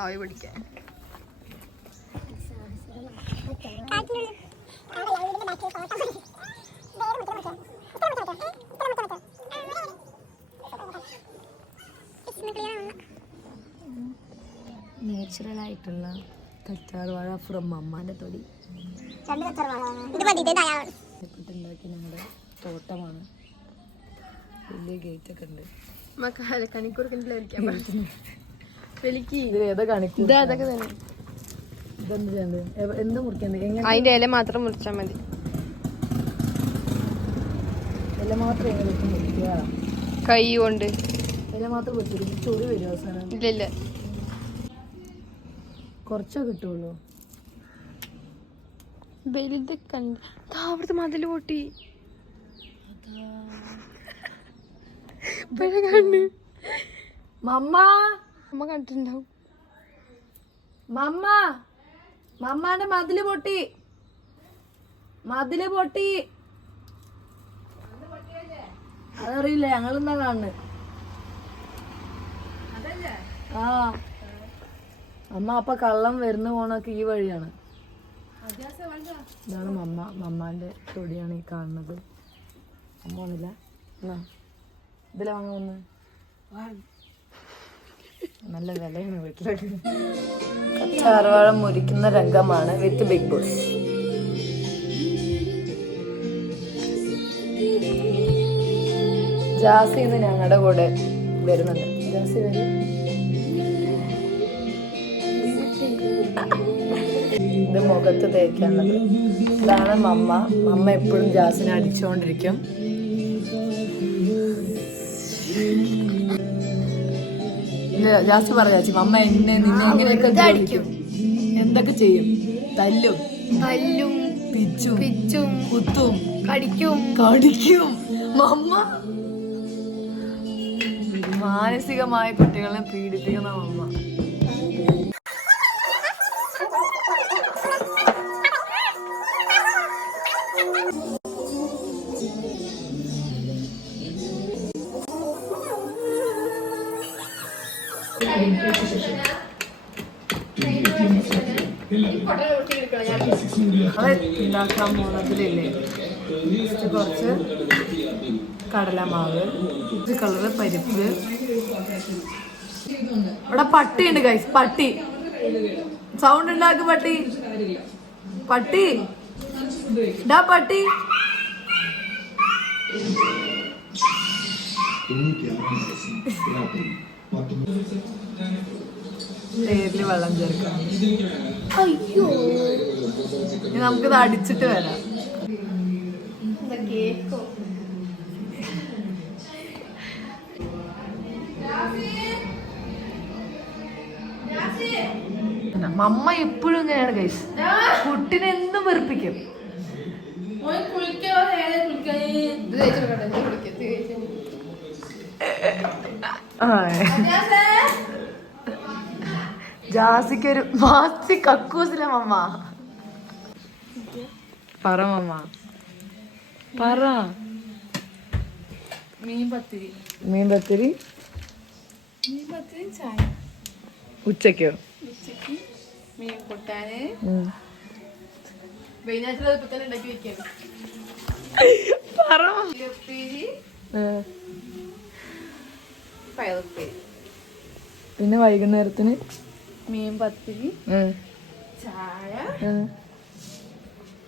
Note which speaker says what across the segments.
Speaker 1: ആവി പിടിക്കാൻ
Speaker 2: നാച്ചുറൽ ആയിട്ടുള്ള കറ്റാർ വാഴ ഫ്രം അമ്മാന്റെ തൊടി ഉണ്ടാക്കി ഞങ്ങളുടെ തോട്ടമാണ്. വലിയ ഗേറ്റ് ഒക്കെ ഉണ്ട്.
Speaker 1: മക്ക
Speaker 2: കണിക്കൂർക്കിന്റെ
Speaker 1: അതിന്റെ ഇല മാത്രം മുറിച്ചാ മതി.
Speaker 2: ഇല മാത്രം
Speaker 1: കൈ കൊണ്ട്.
Speaker 2: ഇല മാത്രം വെച്ചിട്ട് ചൊറി വരും അവസാനം?
Speaker 1: ഇല്ല ഇല്ല.
Speaker 2: കുറച്ചേ കിട്ടുള്ളൂ.
Speaker 1: വലുത് കണ്ട്. ദാ അവിടുത്തെ മതിൽ പൊട്ടി. ഇപ്പഴാ
Speaker 2: മമ്മ!
Speaker 1: അമ്മ കണ്ടിട്ടുണ്ടാവും.
Speaker 2: മമ്മ മമ്മാന്റെ മതിൽ പൊട്ടി. മതിൽ പൊട്ടി. അതറിയില്ല ഞങ്ങളെന്താ കാണുന്നത് ആ. അമ്മ അപ്പൊ കള്ളം വരുന്ന പോണൊക്കെ ഈ വഴിയാണ്. ഇതാണ് മമ്മ മമ്മാന്റെ തൊടിയാണ് ഈ കാണുന്നത്. അമ്മ ഒന്നില്ല ഇതിലെ വാങ്ങ വന്ന്? നല്ല വിലയാണ് വീട്ടിലൊക്കെ. കച്ചാർവാഴം മുരിക്കുന്ന രംഗമാണ് വിത്ത് ബിഗ് ബോസ്. ജാസി ഇന്ന് ഞങ്ങളുടെ കൂടെ വരുന്നുണ്ട്. ജാസി വരും. ഇത് മുഖത്ത് തേക്കാനുള്ളത്. ഇതാണ് മമ്മ. മമ്മ എപ്പോഴും ജാസിനെ അടിച്ചുകൊണ്ടിരിക്കും ഇല്ല, പറഞ്ഞ പറ ചാച്ചി അമ്മ എന്നെ നിന്നെ എങ്ങനെയൊക്കെ അടിക്കും. എന്തൊക്കെ ചെയ്യും? തല്ലും
Speaker 1: തല്ലും
Speaker 2: പിച്ചും
Speaker 1: പിച്ചും
Speaker 2: കുത്തും
Speaker 1: കടിക്കും.
Speaker 2: കടിക്കും. മമ്മ. മാനസികമായ കുട്ടികളെ പീഡിപ്പിക്കുന്ന മമ്മ. നമ്മൾ ഉണ്ടാക്കാൻ പോകുന്നതിലില്ലേ കുറച്ച് കടലമാവ് കളറ് പരിപ്പ്. ഇവിടെ പട്ടിയുണ്ട് ഗൈസ് പട്ടി. സൗണ്ട് ഉണ്ടാക്കും പട്ടി. പട്ടി. ഡാ പട്ടി. തേരിൽ വെള്ളം ചേർക്കാം
Speaker 3: അയ്യോ.
Speaker 2: നമുക്കിത് അടിച്ചിട്ട് വരാം. മമ്മ എപ്പോഴും ഇങ്ങനെയാണ് കൈസ് കുട്ടിനെ എന്നും വെറുപ്പിക്കും.
Speaker 1: ഇത് തേച്ചെടുക്കട്ടെ ഇത് കുടിക്ക്, ഇത് തേച്ച്.
Speaker 2: ജാസിക്കൊരു മാസി കക്കൂസിലെ മമ്മ. പറ മമ്മ. പറ.
Speaker 1: മീൻ പത്തിരി
Speaker 2: മീൻ പത്തിരി
Speaker 1: മീൻ പത്തിരി ചായ.
Speaker 2: ഉച്ചക്കോ
Speaker 1: ഉച്ചയ്ക്ക് മീൻ പൊട്ടാന്. വൈകുന്നേരത്തിൽ അത് ഇപ്പൊ തന്നെ ഉണ്ടാക്കി വെക്കാണ്.
Speaker 2: പറ
Speaker 1: ഉപ്പേരി പയറുപ്പേരി.
Speaker 2: പിന്നെ വൈകുന്നേരത്തിന്
Speaker 1: മീൻ പത്തിരി. ചായ.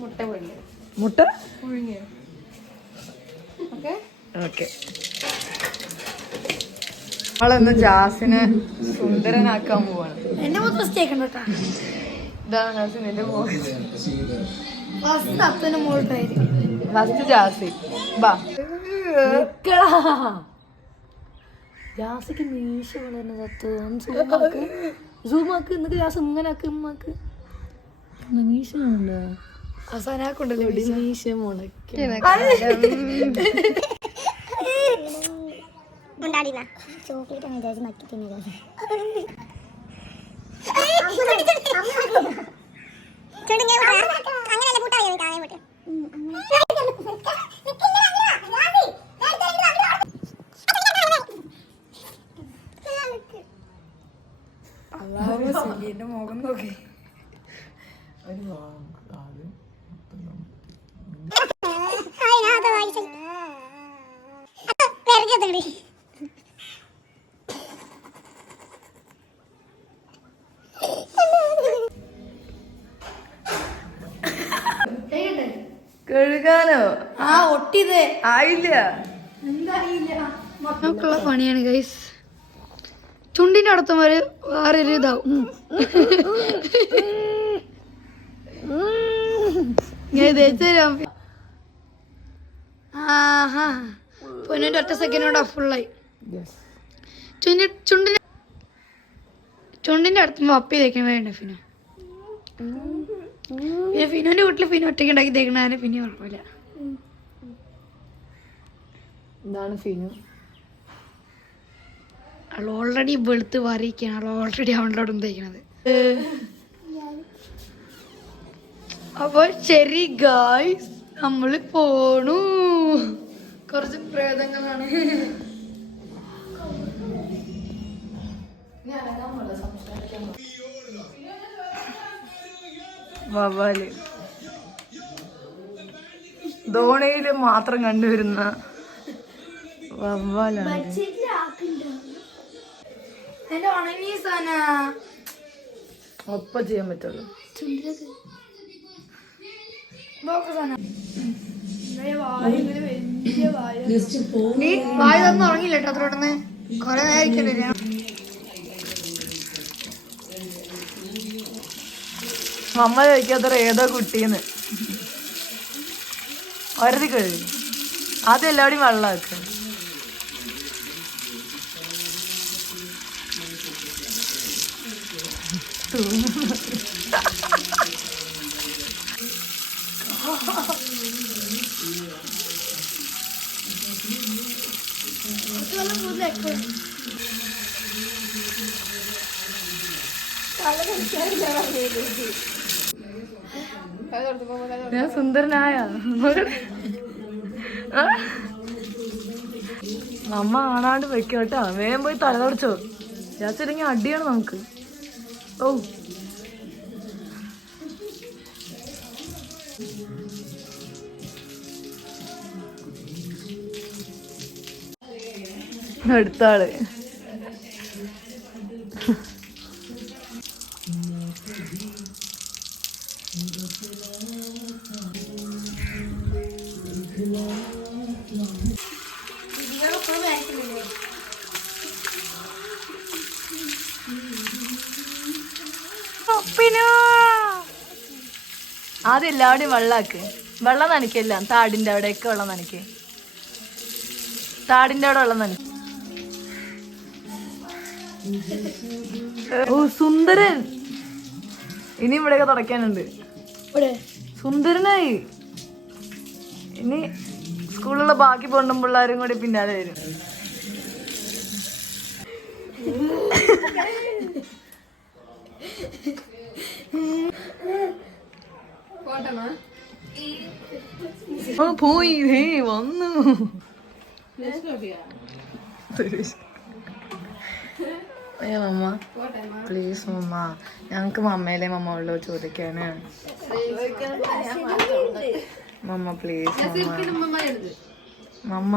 Speaker 1: മുട്ട പൊരിഞ്ഞത്
Speaker 2: മുട്ട?
Speaker 1: പുഴുങ്ങിയ? ഓക്കെ?
Speaker 2: ഓക്കെ. നമ്മളന്ന് ജാസിനെ സുന്ദരനാക്കാൻ പോവാണ്.
Speaker 3: എന്റെ മുഖത്ത് മിസ്റ്റേക്ക് കേൾക്കണ്ട കേട്ടോ.
Speaker 2: ഇതാണ് ജാസിൻ എന്റെ മോഹൻ
Speaker 3: ഫസ്റ്റ് അപ്പന്റെ മോളിട്ടായിരിക്കും
Speaker 2: ഫസ്റ്റ് ജാസി ബാ. ജാസിക്ക് മീശ വളരുന്നത് സൂമാക്ക് സൂമാക്ക് എന്നിട്ട് ജാസ് ഇങ്ങനെ ആക്ക് ഉമ്മാക്ക് മീശ ഉണ്ടോ
Speaker 3: അവസാനാക്കുണ്ടല്ലോ
Speaker 2: മീശ? മുളയ്ക്ക.
Speaker 3: ചോക്ലേറ്റ് ആണ് വിചാരിച്ച് നക്കി തിന്നത് വെറുതെ
Speaker 2: കഴുകാനോ
Speaker 3: ആ ഒട്ടിത്
Speaker 2: ആയില്ല.
Speaker 3: നമുക്കുള്ള പണിയാണ് ഗൈസ് ചുണ്ടിന്റെ അടുത്തും ഒരു വേറൊരു ഇതാവും ഞാൻ തേച്ച് തരാം. ആഹാ. പൊന്നിന്റെ ഒറ്റ സെക്കൻഡോടെ ഫുള്ളായി ചുണ്ടി ചുണ്ടിന്റെ ചുണ്ടിന്റെ അടുത്ത് അപ്പി തേക്കാൻ വേണ്ട ഫിനോ. പിന്നെ ഫിനോന്റെ വീട്ടിൽ ഫിനു ഒറ്റയ്ക്ക് ഉണ്ടാക്കി തേക്കണ പിന്നെ കുഴപ്പമില്ല.
Speaker 2: എന്താണ് ഫിനു.
Speaker 3: അവൾ ഓൾറെഡി വെളുത്ത് വാരിയിരിക്കുകയാണ്. അവൾ ഓൾറെഡി അവളോട് തേക്കണത്. അപ്പോൾ ശരി ഗായ്സ് നമ്മൾ പോണു. കുറച്ച് പ്രേതങ്ങളാണ്.
Speaker 2: വവ്വാൽ. ധോണിയിൽ മാത്രം കണ്ടുവരുന്ന വവ്വാലാണ്. ഒപ്പം ചെയ്യാൻ പറ്റുള്ളൂ.
Speaker 3: നീ വായ തന്നു ഉറങ്ങില്ല കേട്ടോ അത്രോട്ടന്ന് കൊറേ നേരം
Speaker 2: അമ്മ ചോദിക്കാത്ര ഏതോ കുട്ടീന്ന്. ഒരതി കഴിയും ആദ്യം എല്ലാവരും വെള്ളമാക്കുക
Speaker 1: കഥ
Speaker 2: ഞാൻ സുന്ദരനായ അമ്മ കാണാണ്ട് വെക്കോട്ടോ വേഗം പോയി തല തുടച്ചോ. ചാച്ചില്ലെങ്കിൽ അടിയാണ് നമുക്ക്. ഓ അടുത്ത ആൾ ആദ്യം എല്ലാവരുടെയും വെള്ളാക്ക്. വെള്ളം നനയ്ക്കല്ല താടിന്റെ അവിടെയൊക്കെ വെള്ളം നനയ്ക്കേ. താടിന്റെ അവിടെ വെള്ളം നനയ്ക്ക്. ഓ സുന്ദരൻ. ഇനി ഇവിടെയൊക്കെ തുടയ്ക്കാനുണ്ട്.
Speaker 3: ഇവിടെ.
Speaker 2: സുന്ദരനായി. ഇനി സ്കൂളിലുള്ള ബാക്കി പൊണ്ണും പിള്ളേരും കൂടി പിന്നാലെ വരും. പോയി. വന്നു. അയ്യോ മമ്മ. പ്ലീസ് മമ്മ. ഞങ്ങക്ക് മമ്മയിലെ മമ്മ ഉള്ളു ചോദിക്കാന്. Mamma please mamma. മമ്മ.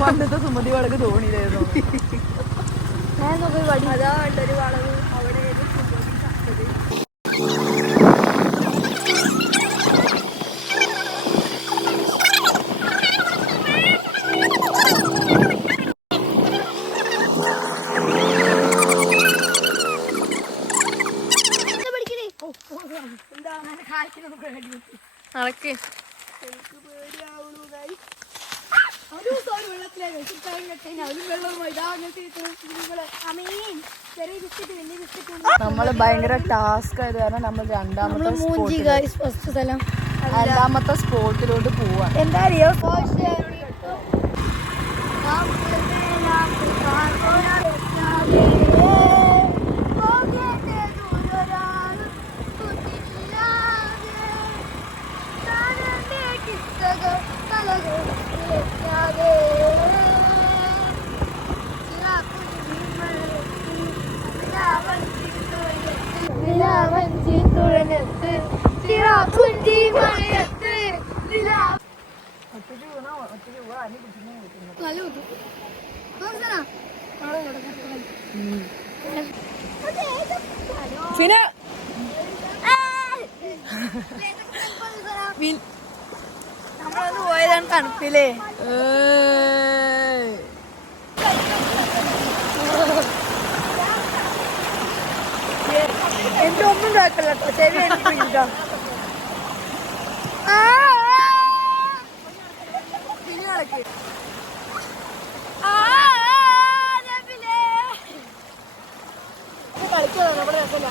Speaker 2: പണ്ടത്തെ സുമതി വളക്ക് തോണിയിലായിരുന്നു നടക്ക് നമ്മൾ ഭയങ്കര ടാസ്ക് ആയത് കാരണം നമ്മൾ രണ്ടാമത്തെ സ്പോട്ടിൽ
Speaker 3: ഫസ്റ്റ് സ്ഥലം.
Speaker 2: രണ്ടാമത്തെ സ്പോട്ടിലോട്ട് പോവാ
Speaker 3: എന്താ അറിയോ?
Speaker 2: പിന്നെ
Speaker 3: നമ്മളൊന്ന് പോയതാണ് തണുപ്പില്ലേ എന്റെ ഒന്നും കേട്ടോ ചെവി എനിക്ക് പിടിക്കാം. നമ്മുടെ രസമില്ല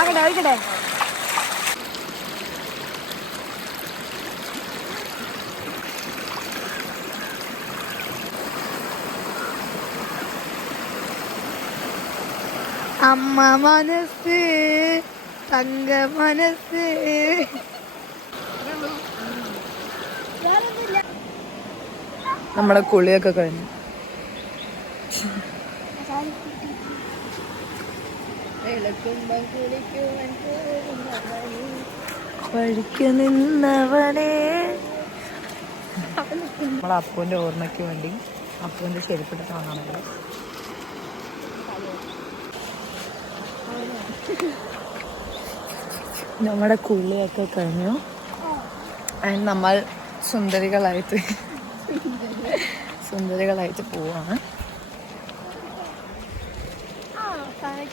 Speaker 3: അവിടെ ഒഴിക്കട്ടെ അമ്മ മനസ്സ് തങ്ക മനസ്സ്.
Speaker 2: നമ്മളെ കുളിയൊക്കെ കഴിഞ്ഞു. വഴിക്ക് നിന്നവനെ. നമ്മളെ അപ്പുവിന്റെ ഓർമ്മയ്ക്ക് വേണ്ടി അപ്പുവിന്റെ ചെരുപ്പിട്ട് കാണാണല്ലോ നമ്മുടെ കുളിയൊക്കെ കഴിഞ്ഞു. അതിന് നമ്മൾ സുന്ദരികളായിട്ട് സുന്ദരികളായിട്ട് പോവാണ്.